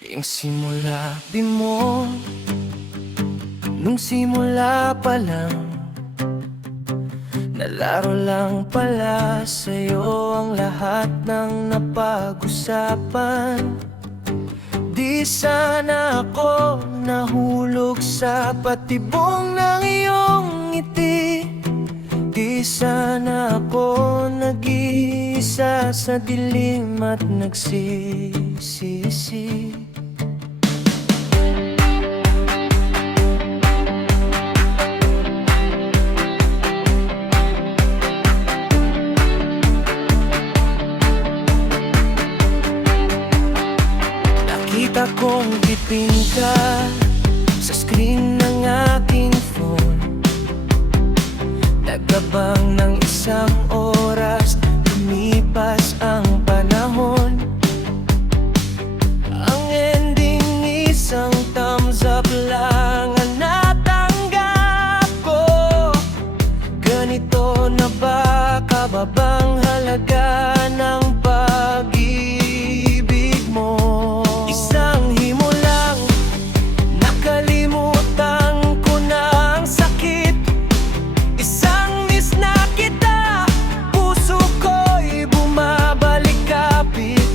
Yung simula di mo, nung simula pa lang, nalaro lang pala sa'yo ang lahat ng napag-usapan. Di sana ako nahulog sa patibong ng iyong ngiti. Di sana ako nag-iisa sa dilim at nagsisisi. Nakita kong tipin ka sa screen ng aking phone. Nagabang ng isang oras, lumipas ang panahon. Ang ending isang thumbs up lang ang natanggap ko. Ganito na ba kababang halaga ng pag-ibig mo? Isang himo lang, nakalimutan ko na ang sakit. Isang miss na kita, puso ko'y bumabalik kapit.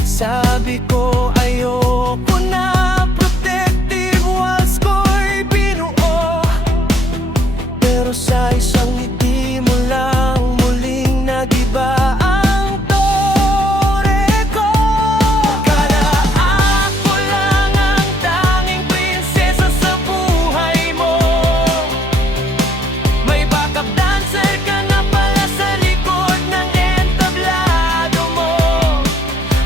Sabi ko ayoko na, protective walls ko'y binuo. Pero sa isang ngiti mo lang, muling nagiba ang tore ko. Akala ako lang ang tanging prinsesa sa buhay mo. May backup dancer ka na pala sa likod ng entablado mo.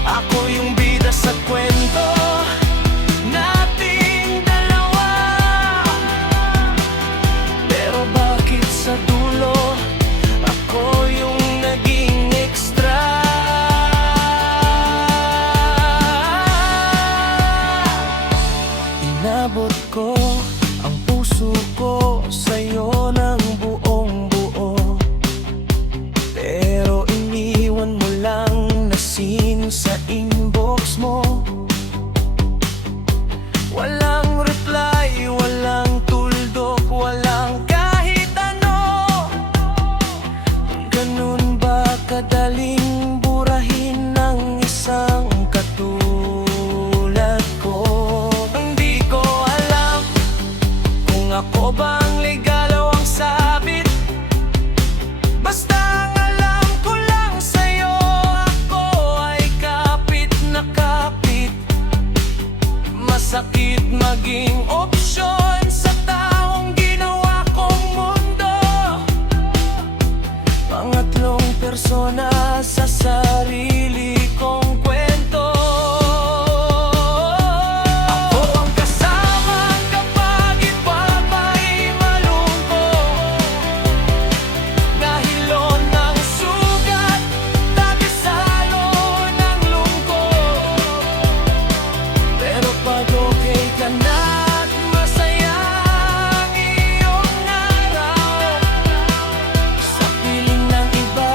Ako yung bida sa kwento nating dalawa. Pero bakit sa dulo ako yung naging extra? Inabot ko ang puso ko sa'yo ng buong buo. Pero iniwan mo lang na scene sa inbox mo. Walang reply, walang tuldok, walang kahit ano. Ganun ba kadaling burahin ng isang katulad ko? Hindi ko alam kung ako bang legal o ang sabit. Basta ang alam ko lang sa'yo, ako ay kapit na kapit. Masakit maging opsyon sa taong ginawa kong mundo. Pangatlong persona sa sarili kong kwento. Ako ang kasama kapag ipapa'y malungkot. Nahilon ng sugat, tagisalo ng lungkot. Pero pag okay ka na at masaya ang iyong araw, sa piling ng iba,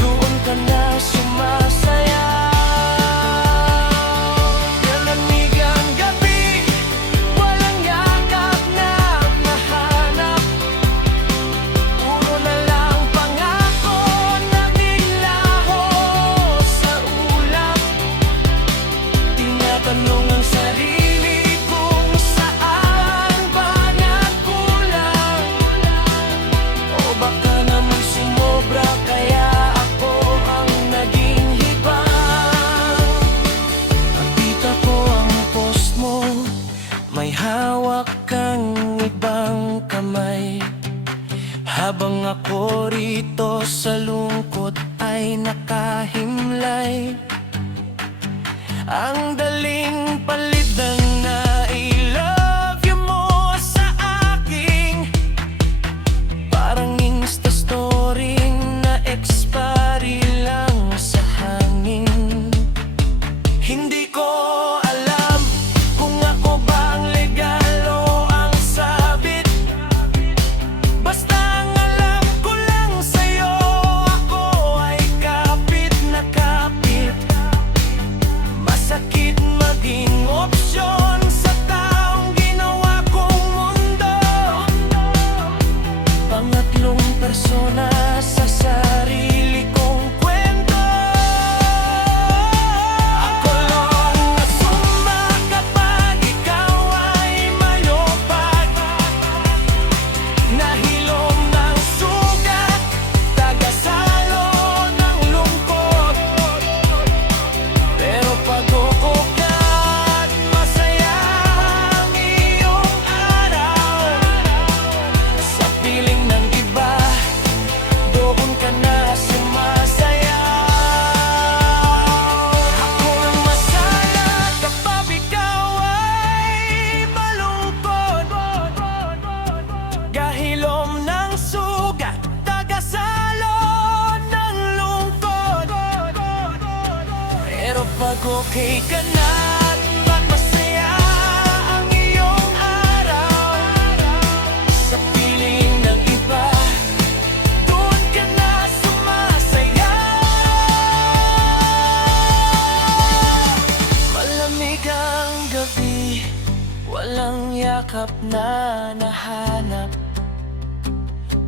doon ka na sumasayaw. Nalamig ang gabi, walang yakap na mahanap. Puro na lang pangako, naglaho sa ulap. Tinatanong ang sarili kung saan ba nagkulang. O baka naman sumobra kaya ako ang naging hibang. Nakita ko ang post mo, may hawak kang ibang kamay. Habang ako rito sa lungkot ay nakahimlay. Ang daling palitan na I love you mo sa aking parang Insta story na expiry lang sa hangin. Hindi ko alam kung ako bang legal o ang sabit. Basta ang alam ko lang sa'yo, ako ay kapit na kapit. Masakit mag-okay ka na at masaya ang iyong araw. Sa piling ng iba, doon ka na sumasaya. Malamig ang gabi, walang yakap na nahanap.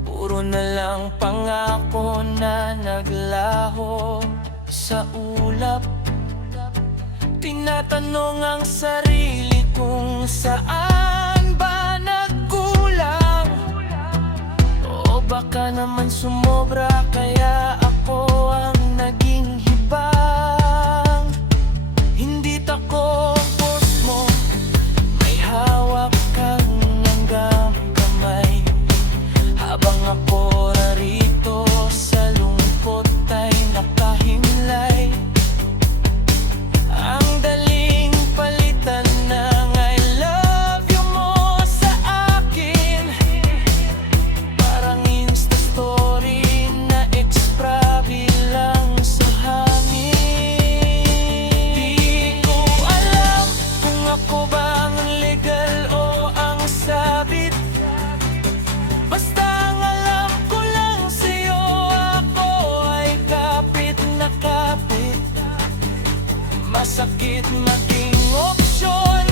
Puro na lang pangako na naglaho sa ulap. Tinatanong ang sarili kung saan ba nagkulang, o baka naman sumobra kaya ako ang naging hibang. Hindi takot boss mo, may hawak kang langgam kamay, habang ako narito sa lungkot ay nakahimlay. Ang daling palitan ng I love you mo sa akin, parang Insta story na extra bilang sa hangin. Di ko alam kung ako ba ang legal o ang sabit, basta ang alam ko lang sa'yo, ako ay kapit na kapit. Masakit maging opsyon